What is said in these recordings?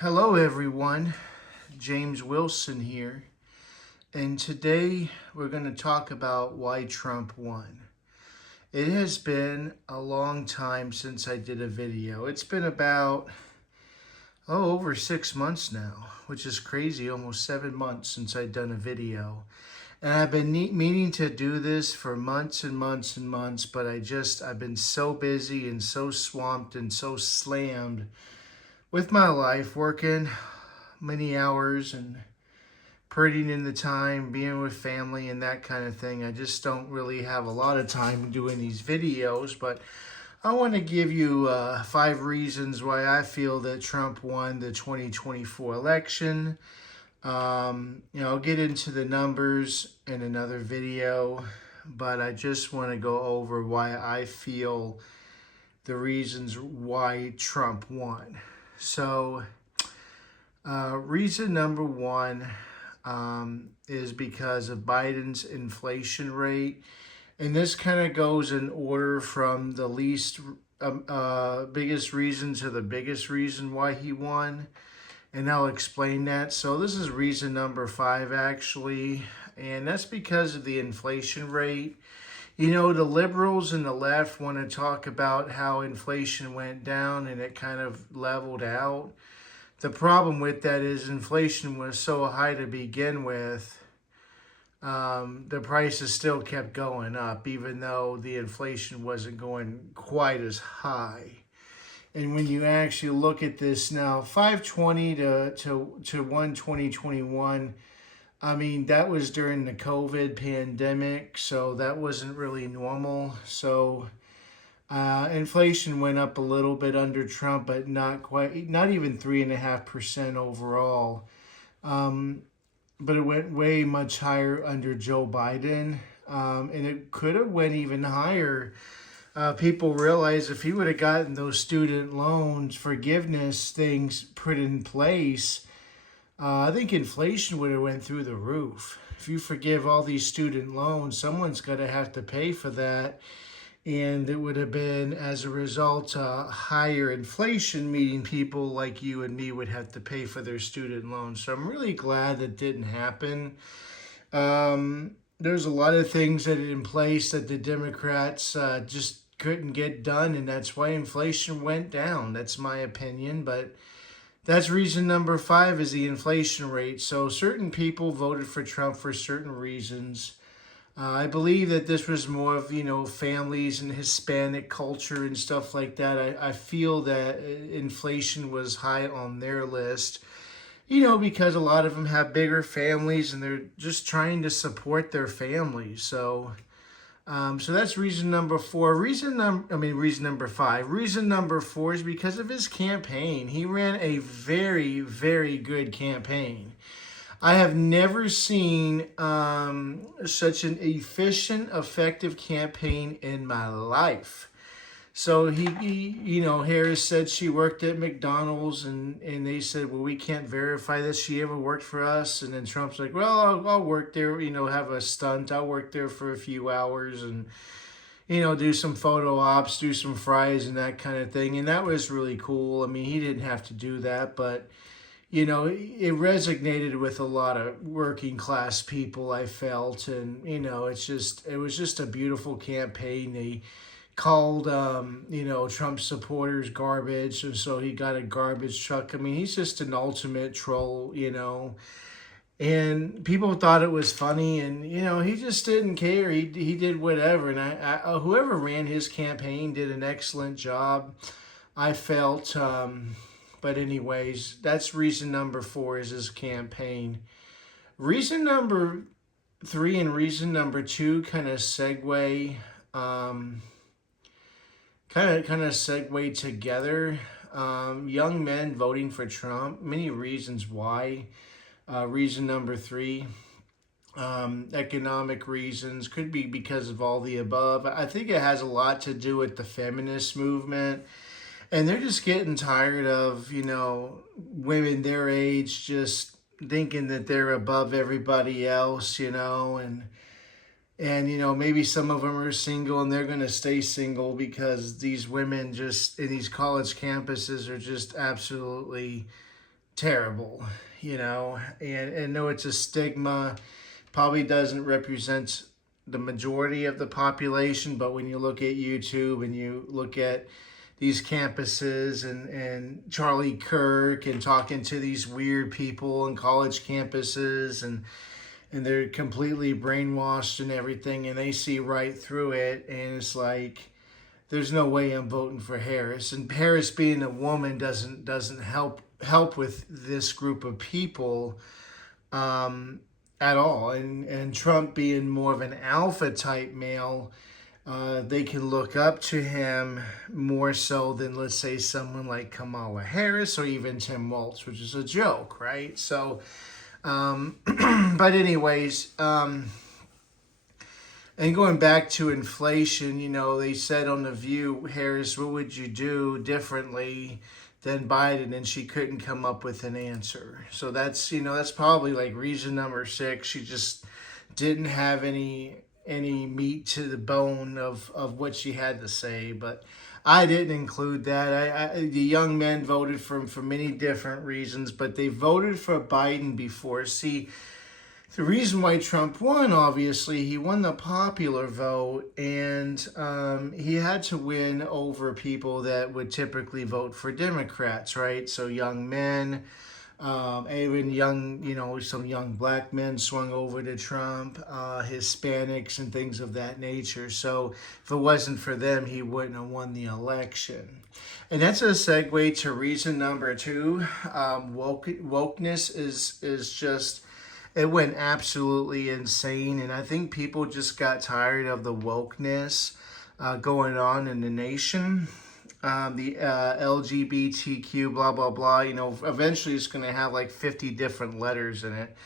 Hello, everyone. James Wilson here. And today we're going to talk about why Trump won. It has been a long time since I did a video. It's been about, over 6 months now, which is crazy, almost 7 months since I've done a video. And I've been meaning to do this for months and months and months, but I've been so busy and so swamped and so slammed with my life, working many hours and putting in the time, being with family and that kind of thing. I just don't really have a lot of time doing these videos, but I want to give you 5 reasons why I feel that Trump won the 2024 election. I'll get into the numbers in another video, but I just want to go over why I feel the reasons why Trump won. So, reason number one is because of Biden's inflation rate. And this kind of goes in order from the least biggest reason to the biggest reason why he won. And I'll explain that. So this is reason number 5, actually. And that's because of the inflation rate. You know, the liberals and the left want to talk about how inflation went down and it kind of leveled out. The problem with that is inflation was so high to begin with. The prices still kept going up, even though the inflation wasn't going quite as high. And when you actually look at this now, 520 to 1 2021, I mean, that was during the COVID pandemic, so that wasn't really normal. So inflation went up a little bit under Trump, but not even 3.5% overall. But it went way much higher under Joe Biden, and it could have went even higher. People realize if he would have gotten those student loans forgiveness things put in place, I think inflation would have went through the roof. If you forgive all these student loans, someone's going to have to pay for that. And it would have been, as a result, higher inflation, meaning people like you and me would have to pay for their student loans. So I'm really glad that didn't happen. There's a lot of things that are in place that the Democrats just couldn't get done, and that's why inflation went down. That's my opinion, but that's reason number 5 is the inflation rate. So certain people voted for Trump for certain reasons. I believe that this was more of, families and Hispanic culture and stuff like that. I feel that inflation was high on their list, because a lot of them have bigger families and they're just trying to support their families. So that's reason number 4. Reason number 5. Reason number 4 is because of his campaign. He ran a very, very good campaign. I have never seen such an efficient, effective campaign in my life. So Harris said she worked at McDonald's, and they said, well, we can't verify that she ever worked for us. And then Trump's like, well, I'll work there, have a stunt. I'll work there for a few hours and, do some photo ops, do some fries and that kind of thing. And that was really cool. I mean, he didn't have to do that, but it resonated with a lot of working class people, I felt. And, it was just a beautiful campaign. They called, Trump supporters garbage. And so he got a garbage truck. I mean, he's just an ultimate troll, and people thought it was funny, and, he just didn't care. He did whatever. And I whoever ran his campaign did an excellent job, I felt. But anyways, that's reason number 4 is his campaign. Reason number 3 and reason number 2 kind of segue together. Young men voting for Trump, many reasons why. Reason number 3, economic reasons, could be because of all the above. I think it has a lot to do with the feminist movement. And they're just getting tired of, women their age just thinking that they're above everybody else, and maybe some of them are single and they're going to stay single because these women just in these college campuses are just absolutely terrible, and though it's a stigma, probably doesn't represent the majority of the population, but when you look at YouTube and you look at these campuses and Charlie Kirk and talking to these weird people in college campuses and they're completely brainwashed and everything and they see right through it and it's like there's no way I'm voting for Harris. And Harris being a woman doesn't help with this group of people at all. And Trump being more of an alpha type male, they can look up to him more so than, let's say, someone like Kamala Harris or even Tim Walz, which is a joke, right? So, but anyways, and going back to inflation, they said on The View, Harris, what would you do differently than Biden? And she couldn't come up with an answer. So that's probably like reason number 6. She just didn't have any meat to the bone of what she had to say. But I didn't include that. The young men voted for many different reasons, but they voted for Biden before. See, the reason why Trump won, obviously, he won the popular vote, and he had to win over people that would typically vote for Democrats, right? So young men, even young, some young black men swung over to Trump, Hispanics and things of that nature. So if it wasn't for them, he wouldn't have won the election. And that's a segue to reason number 2. Wokeness is just... It went absolutely insane, and I think people just got tired of the wokeness going on in the nation. The LGBTQ, blah, blah, blah, eventually it's going to have like 50 different letters in it,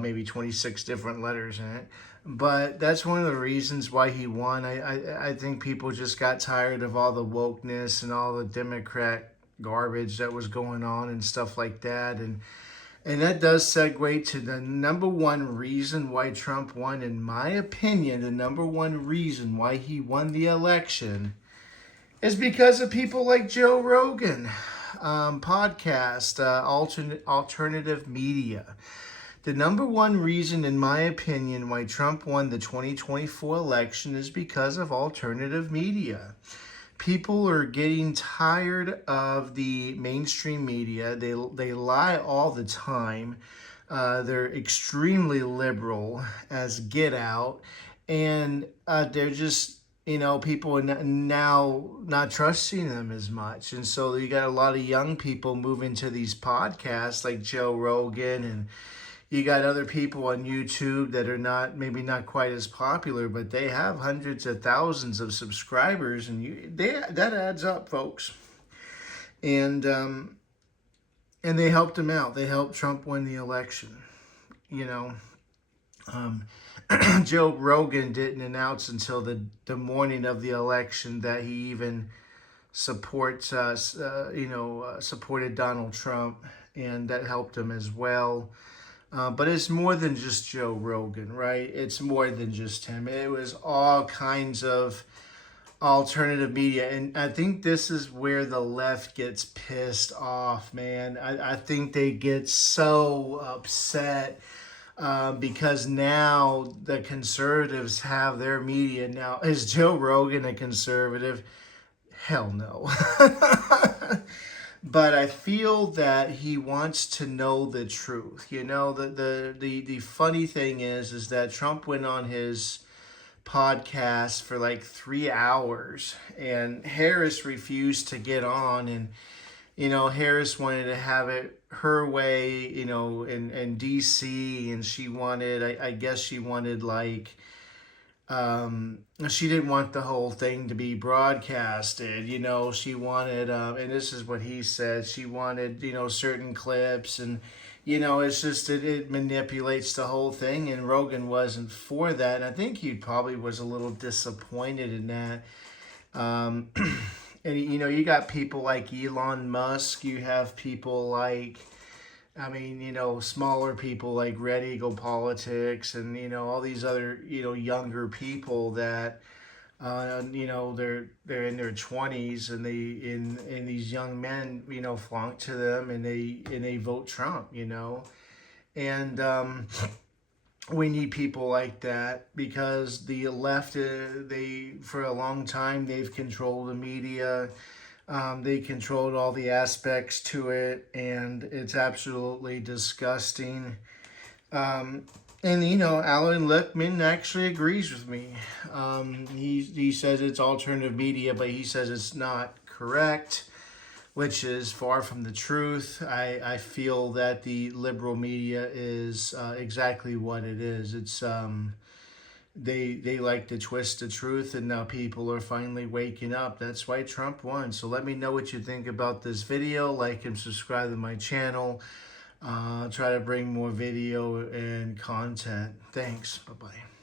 maybe 26 different letters in it. But that's one of the reasons why he won. I think people just got tired of all the wokeness and all the Democrat garbage that was going on and stuff like that. And that does segue to the number 1 reason why Trump won. In my opinion, the number 1 reason why he won the election is because of people like Joe Rogan, podcast, alternative media. The number 1 reason, in my opinion, why Trump won the 2024 election is because of alternative media. People are getting tired of the mainstream media. They lie all the time. They're extremely liberal as get out. And they're just, people are now not trusting them as much. And so you got a lot of young people moving to these podcasts like Joe Rogan, and you got other people on YouTube that are maybe not quite as popular, but they have hundreds of thousands of subscribers, and that adds up, folks. And they helped him out. They helped Trump win the election. Joe Rogan didn't announce until the morning of the election that he even supported Donald Trump, and that helped him as well. But it's more than just Joe Rogan, right? It's more than just him. It was all kinds of alternative media. And I think this is where the left gets pissed off, man. I think they get so upset because now the conservatives have their media. Now, is Joe Rogan a conservative? Hell no. But I feel that he wants to know the truth. The funny thing is that Trump went on his podcast for like 3 hours, and Harris refused to get on. And Harris wanted to have it her way, in DC, and she wanted, I guess she wanted like. She didn't want the whole thing to be broadcasted. She wanted, and this is what he said, she wanted, certain clips, and, it's just, it manipulates the whole thing, and Rogan wasn't for that, and I think he probably was a little disappointed in that. And, you got people like Elon Musk, you have people like, smaller people like Red Eagle Politics and, all these other, younger people that You know, they're in their 20s, and these young men, you know, flock to them, and they vote Trump, you know. And we need people like that, because the left, they, for a long time, they've controlled the media. They controlled all the aspects to it, and it's absolutely disgusting. Um, and you know, Alan Lippman actually agrees with me. He says it's alternative media, but he says it's not correct, which is far from the truth. I feel that the liberal media is exactly what it is. It's they like to twist the truth, and now people are finally waking up. That's why Trump won. So let me know what you think about this video. Like and subscribe to my channel. Try to bring more video and content. Thanks. Bye-bye.